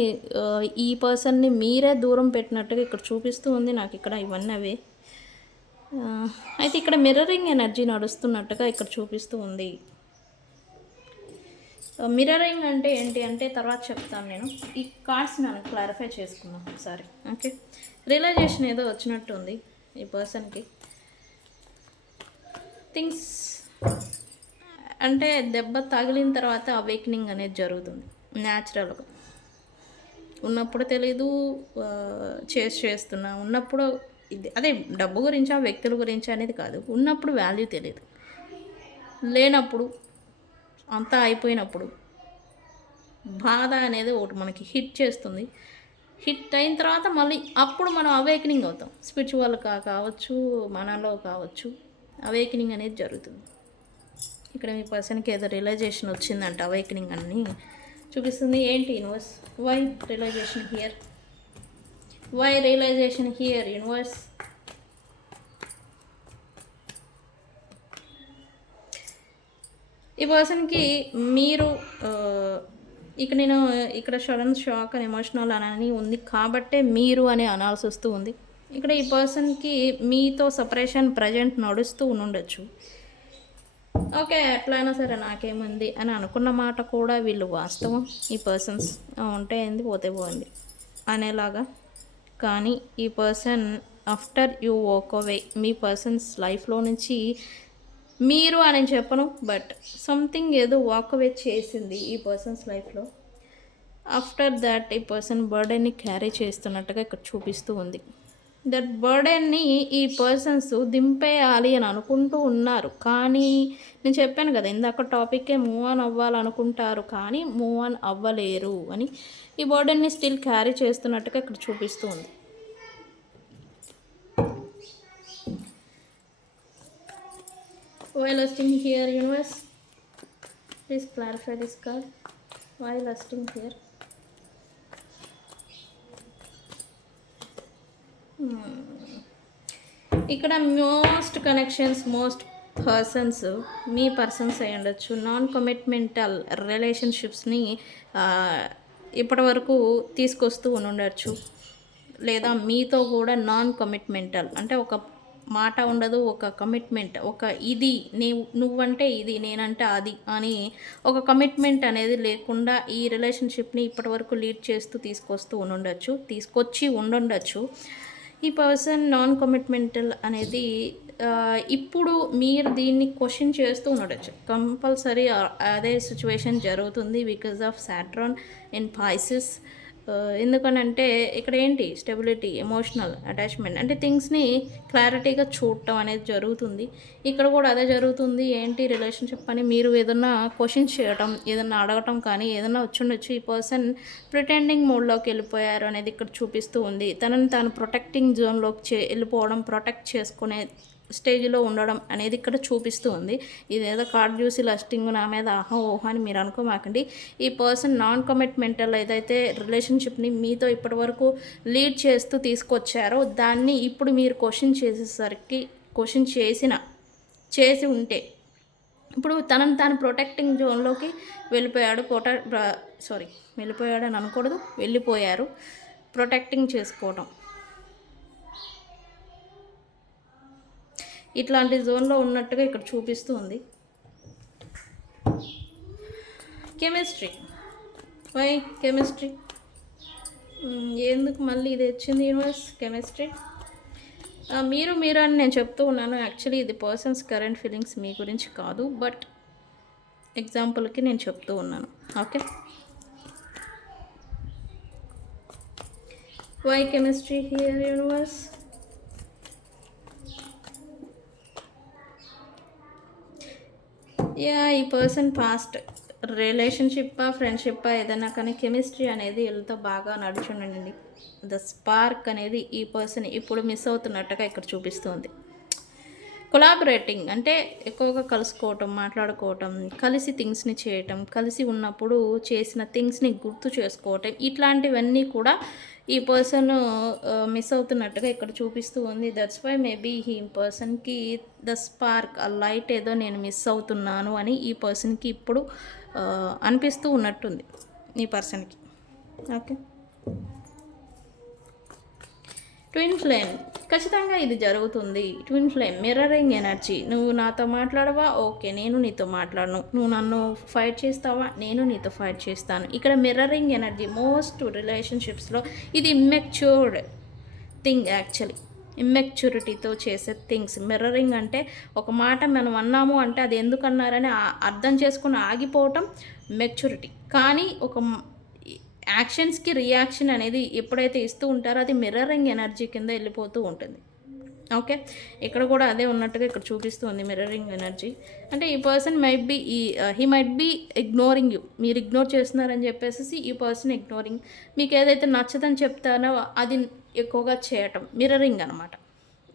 ఈ పర్సన్ని మీరే దూరం పెట్టినట్టుగా ఇక్కడ చూపిస్తూ ఉంది నాకు. ఇక్కడ ఇవన్నీ అవే. అయితే ఇక్కడ మిర్రరింగ్ ఎనర్జీ నడుస్తున్నట్టుగా ఇక్కడ చూపిస్తూ ఉంది. మిర్రరింగ్ అంటే ఏంటి అంటే తర్వాత చెప్తాను నేను. ఈ కార్డ్స్ నేను క్లారిఫై చేసుకున్నాను ఒకసారి. ఓకే, రియలైజేషన్ ఏదో వచ్చినట్టు ఉంది ఈ పర్సన్కి. థింగ్స్ అంటే దెబ్బ తగిలిన తర్వాత అవేకనింగ్ అనేది జరుగుతుంది న్యాచురల్గా. ఉన్నప్పుడు తెలీదు చేస్తున్నా, ఉన్నప్పుడు ఇది అదే డబ్బు గురించా వ్యక్తుల గురించి అనేది కాదు. ఉన్నప్పుడు వాల్యూ తెలియదు, లేనప్పుడు అంతా అయిపోయినప్పుడు బాధ అనేది ఒకటి మనకి హిట్ చేస్తుంది. హిట్ అయిన తర్వాత మళ్ళీ అప్పుడు మనం అవేకనింగ్ అవుతాం. స్పిరిచువల్గా కావచ్చు, మనలో కావచ్చు, అవేకనింగ్ అనేది జరుగుతుంది. ఇక్కడ మీ పర్సన్కి ఏదో రియలైజేషన్ వచ్చిందంట, అవేకనింగ్ అని చూపిస్తుంది. ఏంటి universe, why realization here, why realization here universe. ఈ పర్సన్కి మీరు నేను ఇక్కడ సడన్ షాక్ అని ఎమోషనల్ అని ఉంది కాబట్టే మీరు అని అనాల్సి వస్తూ ఉంది. ఇక్కడ ఈ పర్సన్కి మీతో సపరేషన్ ప్రజెంట్ నడుస్తూ ఉండొచ్చు. ఓకే, ఎట్లయినా సరే నాకేముంది అని అనుకున్న మాట కూడా వీళ్ళు వాస్తవం. ఈ పర్సన్స్ ఉంటే ఏంది పోతే పోయింది అనేలాగా. కానీ ఈ person after you walk away me persons లైఫ్లో నుంచి మీరు అని చెప్పను, బట్ సంథింగ్ ఏదో వాక్ అవే చేసింది ఈ పర్సన్స్ లైఫ్లో. ఆఫ్టర్ దాట్ ఈ పర్సన్ బర్డెన్ని క్యారీ చేస్తున్నట్టుగా ఇక్కడ చూపిస్తూ ఉంది. దట్ బర్డెన్ని ఈ పర్సన్స్ దింపేయాలి అని అనుకుంటూ ఉన్నారు. కానీ నేను చెప్పాను కదా ఇందాక టాపిక్కే, మూవ్ ఆన్ అవ్వాలనుకుంటారు కానీ మూవ్ ఆన్ అవ్వలేరు అని. ఈ బర్డెన్ని స్టిల్ క్యారీ చేస్తున్నట్టుగా ఇక్కడ చూపిస్తూ ఉంది. Why lusting here, universe? Please clarify this card. Why lusting here? ఇక్కడ మోస్ట్ కనెక్షన్స్, మోస్ట్ పర్సన్స్ మీ పర్సన్స్ అయి ఉండొచ్చు. నాన్ కమిట్మెంటల్ రిలేషన్షిప్స్ని ఇప్పటి వరకు తీసుకొస్తూ ఉండొచ్చు. లేదా మీతో కూడా నాన్ కమిట్మెంటల్ అంటే ఒక మాట ఉండదు, ఒక కమిట్మెంట్, ఒక ఇది నువ్వంటే ఇది నేనంటే అది అని ఒక కమిట్మెంట్ అనేది లేకుండా ఈ రిలేషన్షిప్ని ఇప్పటి వరకు లీడ్ చేస్తూ తీసుకొచ్చి ఉండుండొచ్చు. ఈ పర్సన్ నాన్ కమిట్మెంటల్ అనేది ఇప్పుడు మీరు దీన్ని క్వశ్చన్ చేస్తూ ఉండొచ్చు. కంపల్సరీ అదే సిచ్యువేషన్ జరుగుతుంది బికాజ్ ఆఫ్ సాట్రాన్ ఇన్ పాయిసెస్. ఎందుకనంటే ఇక్కడ ఏంటి స్టెబిలిటీ, ఎమోషనల్ అటాచ్మెంట్ అంటే థింగ్స్ని క్లారిటీగా చూడటం అనేది జరుగుతుంది. ఇక్కడ కూడా అదే జరుగుతుంది. ఏంటి రిలేషన్షిప్ అని మీరు ఏదన్నా క్వశ్చన్స్ చేయటం, ఏదన్నా అడగటం కానీ ఏదన్నా వచ్చుండొచ్చు. ఈ పర్సన్ ప్రిటెండింగ్ మోడ్లోకి వెళ్ళిపోయారు అనేది ఇక్కడ చూపిస్తూ ఉంది. తనని తాను ప్రొటెక్టింగ్ జోన్లోకి వెళ్ళిపోవడం, ప్రొటెక్ట్ చేసుకునే స్టేజ్లో ఉండడం అనేది ఇక్కడ చూపిస్తూ ఉంది. ఇదేదో కార్డ్ చూసి లస్టింగ్ నా మీద ఆహా ఓహా అని మీరు అనుకోమాకండి. ఈ పర్సన్ నాన్ కమిట్మెంటల్ ఏదైతే రిలేషన్షిప్ని మీతో ఇప్పటి వరకు లీడ్ చేస్తూ తీసుకొచ్చారో దాన్ని ఇప్పుడు మీరు క్వశ్చన్ చేసి ఉంటే ఇప్పుడు తనని తాను ప్రొటెక్టింగ్ జోన్లోకి వెళ్ళిపోయాడు అని అనకూడదు, వెళ్ళిపోయారు. ప్రొటెక్టింగ్ చేసుకోవడం ఇట్లాంటి జోన్లో ఉన్నట్టుగా ఇక్కడ చూపిస్తూ ఉంది. కెమిస్ట్రీ, వై కెమిస్ట్రీ, ఎందుకు మళ్ళీ ఇది వచ్చింది యూనివర్స్? కెమిస్ట్రీ మీరు అని నేను చెప్తూ ఉన్నాను. యాక్చువల్లీ ఇది పర్సన్స్ కరెంట్ ఫీలింగ్స్ మీ గురించి కాదు, బట్ ఎగ్జాంపుల్కి నేను చెప్తూ ఉన్నాను. Okay, why chemistry here universe? Yeah, ఈ పర్సన్ పాస్ట్ రిలేషన్షిప్పా ఫ్రెండ్షిప్పా ఏదైనా కానీ కెమిస్ట్రీ అనేది వీళ్ళతో బాగా నడుచుండండి. ద స్పార్క్ అనేది ఈ పర్సన్ ఇప్పుడు మిస్ అవుతున్నట్టుగా ఇక్కడ చూపిస్తుంది. కొలాబరేటింగ్ అంటే ఎక్కువగా కలుసుకోవటం, మాట్లాడుకోవటం, కలిసి థింగ్స్ని చేయటం, కలిసి ఉన్నప్పుడు చేసిన థింగ్స్ని గుర్తు చేసుకోవటం, ఇట్లాంటివన్నీ కూడా ఈ పర్సన్ మిస్ అవుతున్నట్టుగా ఇక్కడ చూపిస్తూ ఉంది. దట్స్ వై మేబీ ఈ పర్సన్కి ద స్పార్క్, ఆ లైట్ ఏదో నేను మిస్ అవుతున్నాను అని ఈ పర్సన్కి ఇప్పుడు అనిపిస్తూ ఉన్నట్టుంది ఈ పర్సన్కి. ఓకే, ట్విన్ ఫ్లేమ్, ఖచ్చితంగా ఇది జరుగుతుంది. Twin flame, mirroring energy. నువ్వు నాతో మాట్లాడవా? ఓకే, నేను నీతో మాట్లాడను. నువ్వు నన్ను ఫైట్ చేస్తావా? నేను నీతో ఫైట్ చేస్తాను. ఇక్కడ మిర్రరింగ్ ఎనర్జీ మోస్ట్ రిలేషన్షిప్స్లో ఇది ఇమ్మెచ్యూర్డ్ థింగ్. యాక్చువల్లీ ఇమ్మెచ్యూరిటీతో చేసే థింగ్స్. మిర్రరింగ్ అంటే ఒక మాట మనం అన్నాము అంటే అది ఎందుకు అన్నారని అర్థం చేసుకుని ఆగిపోవటం మెచ్యూరిటీ. కానీ ఒక యాక్షన్స్కి రియాక్షన్ అనేది ఎప్పుడైతే ఇస్తూ ఉంటారో అది మిర్రరింగ్ ఎనర్జీ కింద వెళ్ళిపోతూ ఉంటుంది. ఓకే, ఇక్కడ కూడా అదే ఉన్నట్టుగా ఇక్కడ చూపిస్తుంది మిర్రరింగ్ ఎనర్జీ. అంటే ఈ person might be he might be ignoring you. మీరు ఇగ్నోర్ చేస్తున్నారని చెప్పేసి ఈ పర్సన్ ఇగ్నోరింగ్. మీకు ఏదైతే నచ్చదని చెప్తానో అది ఎక్కువగా చేయటం, మిర్రరింగ్ అనమాట.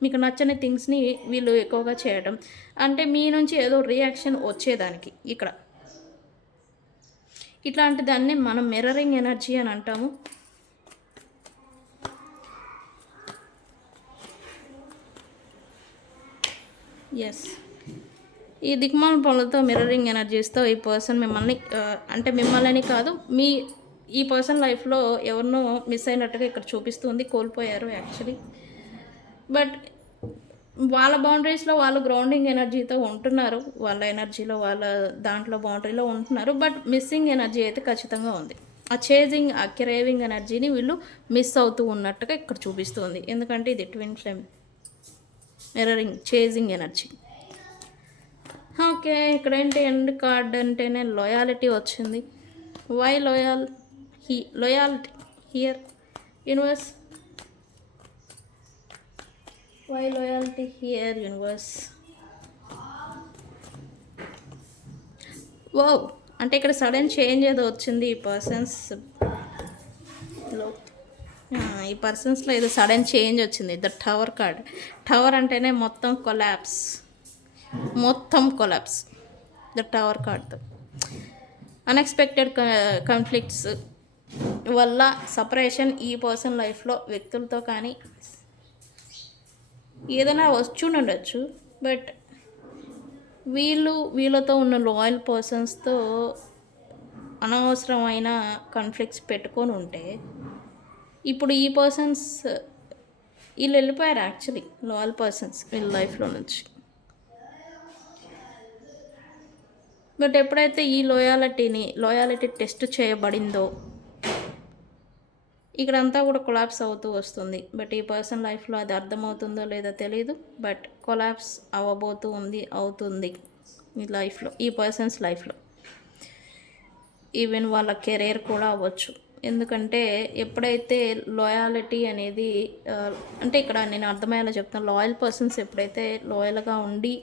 మీకు నచ్చని థింగ్స్ని వీళ్ళు ఎక్కువగా చేయటం, అంటే మీ నుంచి ఏదో రియాక్షన్ వచ్చేదానికి ఇక్కడ. ఇట్లాంటి దాన్ని మనం మిర్రరింగ్ ఎనర్జీ అని అంటాము. ఎస్, ఈ దిక్మాల పనులతో మిర్రరింగ్ ఎనర్జీస్తో ఈ పర్సన్ మిమ్మల్ని అంటే మిమ్మల్ని కాదు, ఈ పర్సన్ లైఫ్లో ఎవరినో మిస్ అయినట్టుగా ఇక్కడ చూపిస్తుంది. కోల్పోయారు యాక్చువల్లీ. బట్ వాళ్ళ బౌండరీస్లో వాళ్ళు గ్రౌండింగ్ ఎనర్జీతో ఉంటున్నారు, వాళ్ళ ఎనర్జీలో వాళ్ళ దాంట్లో బౌండరీలో ఉంటున్నారు. బట్ మిస్సింగ్ ఎనర్జీ అయితే ఖచ్చితంగా ఉంది. ఆ చేజింగ్, ఆ క్రేవింగ్ ఎనర్జీని వీళ్ళు మిస్ అవుతూ ఉన్నట్టుగా ఇక్కడ చూపిస్తుంది. ఎందుకంటే ఇది twin flame, mirroring, chasing energy. Okay, ఇక్కడ ఏంటి ఎండ్ కార్డ్ అంటేనే లాయాలిటీ వచ్చింది. Why loyalty here universe? Why loyalty here universe? ఓ, అంటే ఇక్కడ సడన్ చేంజ్ ఏదో వచ్చింది ఈ పర్సన్స్లో. ఈ పర్సన్స్లో ఏదో సడన్ చేంజ్ వచ్చింది. The tower card. టవర్ అంటేనే మొత్తం కొలాప్స్, ద టవర్ కార్డ్తో అన్ఎక్స్పెక్టెడ్ కాన్ఫ్లిక్ట్స్ వల్ల సపరేషన్ ఈ పర్సన్ లైఫ్లో వ్యక్తులతో కానీ ఏదైనా వచ్చుండొచ్చు. బట్ వీళ్ళతో ఉన్న లాయల్ పర్సన్స్తో అనవసరమైన కాన్ఫ్లిక్ట్స్ పెట్టుకొని ఉంటే ఇప్పుడు ఈ పర్సన్స్ వీళ్ళు వెళ్ళిపోయారు. యాక్చువల్లీ లాయల్ పర్సన్స్ వీళ్ళ లైఫ్లో నుంచి. బట్ ఎప్పుడైతే ఈ లాయాలిటీ టెస్ట్ చేయబడిందో ఇక్కడంతా కూడా కొలాప్స్ అవుతూ వస్తుంది. బట్ ఈ పర్సన్ లైఫ్లో అది అర్థమవుతుందో లేదో తెలియదు. బట్ కొలాప్స్ అవుతుంది ఈ లైఫ్లో, ఈ పర్సన్స్ లైఫ్లో. ఈవెన్ వాళ్ళ కెరీర్ కూడా అవ్వచ్చు. ఎందుకంటే ఎప్పుడైతే లాయాలిటీ అనేది అంటే ఇక్కడ నేను అర్థమయ్యేలా చెప్తాను. లాయల్ పర్సన్స్ ఎప్పుడైతే లాయల్గా ఉండి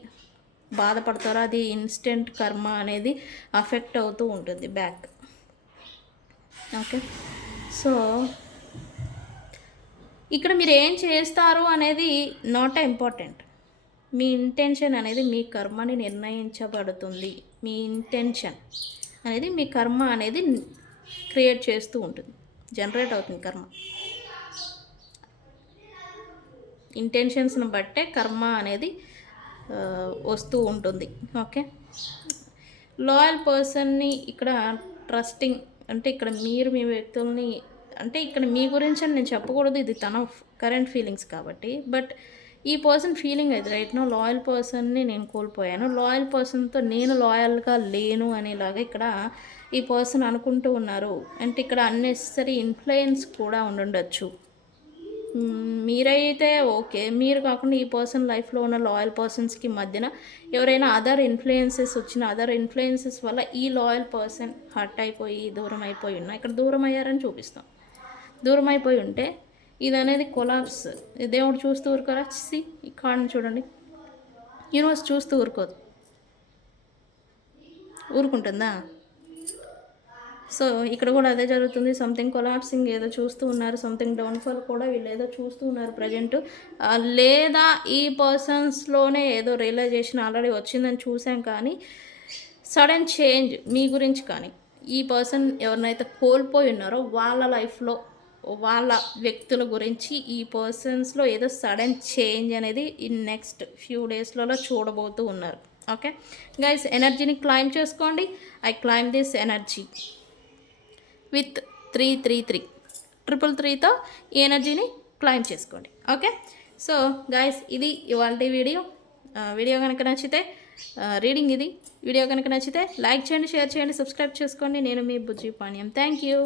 బాధపడతారో అది ఇన్స్టెంట్ కర్మ అనేది అఫెక్ట్ అవుతూ ఉంటుంది బ్యాక్. ఓకే, సో ఇక్కడ మీరు ఏం చేస్తారు అనేది నాట్ ఇంపార్టెంట్. మీ ఇంటెన్షన్ అనేది మీ కర్మని నిర్ణయించబడుతుంది. మీ ఇంటెన్షన్ అనేది మీ కర్మ అనేది క్రియేట్ చేస్తూ ఉంటుంది, జనరేట్ అవుతుంది కర్మ. ఇంటెన్షన్స్ని బట్టే కర్మ అనేది వస్తూ ఉంటుంది. ఓకే, లాయల్ పర్సన్ని ఇక్కడ ట్రస్టింగ్ అంటే ఇక్కడ మీరు మీ వ్యక్తుల్ని అంటే ఇక్కడ మీ గురించి అని నేను చెప్పకూడదు, ఇది తన కరెంట్ ఫీలింగ్స్ కాబట్టి. బట్ ఈ పర్సన్ ఫీలింగ్ అయితే రైట్ నో లాయల్ పర్సన్ని నేను కోల్పోయాను, లాయల్ పర్సన్తో నేను లాయల్గా లేను అనేలాగా ఇక్కడ ఈ పర్సన్ అనుకుంటూ ఉన్నారు. అంటే ఇక్కడ అన్నెసరీ ఇన్ఫ్లుయెన్స్ కూడా ఉండొచ్చు. మీరైతే ఓకే, మీరు కాకుండా ఈ పర్సన్ లైఫ్లో ఉన్న లాయల్ పర్సన్స్కి మధ్యన ఎవరైనా అదర్ ఇన్ఫ్లుయెన్సెస్ వల్ల ఈ లాయల్ పర్సన్ హర్ట్ అయిపోయి దూరం అయిపోయి ఉన్నా ఇక్కడ దూరం అయ్యారని చూపిస్తాం. దూరం అయిపోయి ఉంటే ఇది అనేది కొలాప్స్. దేవుడు చూస్తూ ఊరుకోరా? ఈ కార్డ్ని చూడండి. యూనివర్స్ చూస్తూ ఊరుకోదు. ఊరుకుంటుందా? సో ఇక్కడ కూడా అదే జరుగుతుంది. సంథింగ్ కొలాప్సింగ్ ఏదో చూస్తూ ఉన్నారు. సంథింగ్ డౌన్ఫాల్ కూడా వీళ్ళు ఏదో చూస్తూ ఉన్నారు ప్రజెంట్. లేదా ఈ పర్సన్స్లోనే ఏదో రియలైజేషన్ ఆల్రెడీ వచ్చిందని చూసాం, కానీ సడన్ చేంజ్ మీ గురించి కానీ ఈ పర్సన్ ఎవరినైతే కోల్పోయి ఉన్నారో వాళ్ళ లైఫ్లో వాళ్ళ వ్యక్తుల గురించి ఈ పర్సన్స్లో ఏదో సడన్ చేంజ్ అనేది ఇన్ నెక్స్ట్ ఫ్యూ డేస్లలో చూడబోతూ ఉన్నారు. ఓకే గైస్, ఎనర్జీని క్లైమ్ చేసుకోండి. I claim this energy with 333 333తో ఈ ఎనర్జీని క్లైమ్ చేసుకోండి. ఓకే, సో గైస్ ఇది ఇవాళ వీడియో కనుక నచ్చితే రీడింగ్ ఇది. వీడియో కనుక నచ్చితే లైక్ చేయండి, షేర్ చేయండి, సబ్స్క్రైబ్ చేసుకోండి. నేను మీ బుజ్జి పాణ్యం. Thank you.